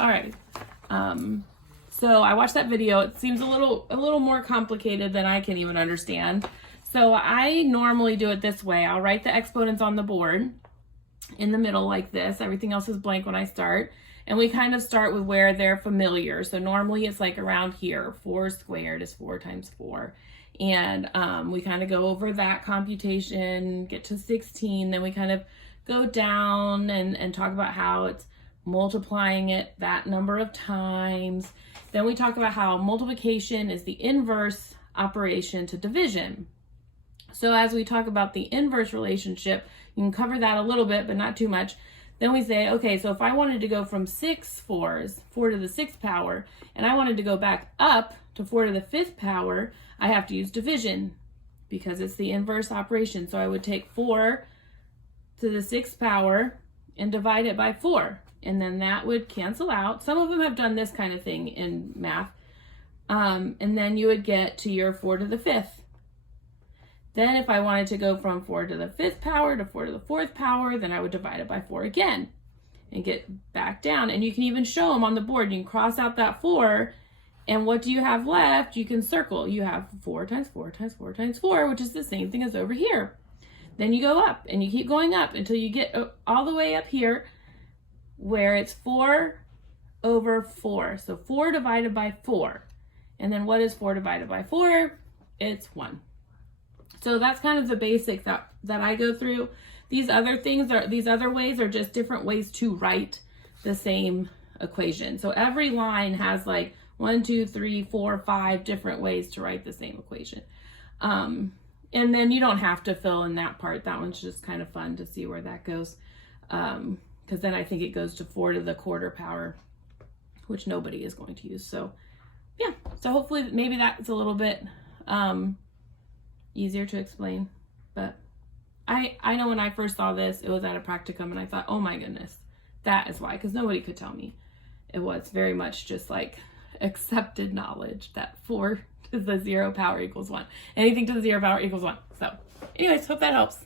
All right. So I watched that video. It seems a little more complicated than I can even understand. So I normally do it this way. I'll write the exponents on the board in the middle like this. Everything else is blank when I start. And we kind of start with where they're familiar. So normally it's like around here. 4 squared is 4 times 4. And we kind of go over that computation, get to 16. Then we kind of go down and talk about how it's multiplying it that number of times. Then we talk about how multiplication is the inverse operation to division. So as we talk about the inverse relationship, you can cover that a little bit, but not too much. Then we say, okay, so if I wanted to go from 6 4s, 4 to the 6th power, and I wanted to go back up to 4 to the 5th power, I have to use division because it's the inverse operation. So I would take 4 to the 6th power and divide it by 4. And then that would cancel out. Some of them have done this kind of thing in math. And then you would get to your 4 to the 5th. Then if I wanted to go from 4 to the 5th power to 4 to the 4th power, then I would divide it by 4 again and get back down. And you can even show them on the board. You can cross out that 4, and what do you have left? You can circle. You have 4 times 4 times 4 times 4, which is the same thing as over here. Then you go up, and you keep going up until you get all the way up here where it's 4 over 4. So 4 divided by 4. And then what is 4 divided by 4? It's 1. So that's kind of the basic that I go through. These other ways are just different ways to write the same equation. So every line has like 1, 2, 3, 4, 5 different ways to write the same equation. And then you don't have to fill in that part. That one's just kind of fun to see where that goes. Because then I think it goes to 4 to the quarter power, which nobody is going to use. So yeah, so hopefully maybe that's a little bit easier to explain. But I know when I first saw this, it was at a practicum, and I thought, oh my goodness, that is why, because nobody could tell me. It was very much just like accepted knowledge that 4 to the 0 power equals 1. Anything to the 0 power equals 1. So anyways, hope that helps.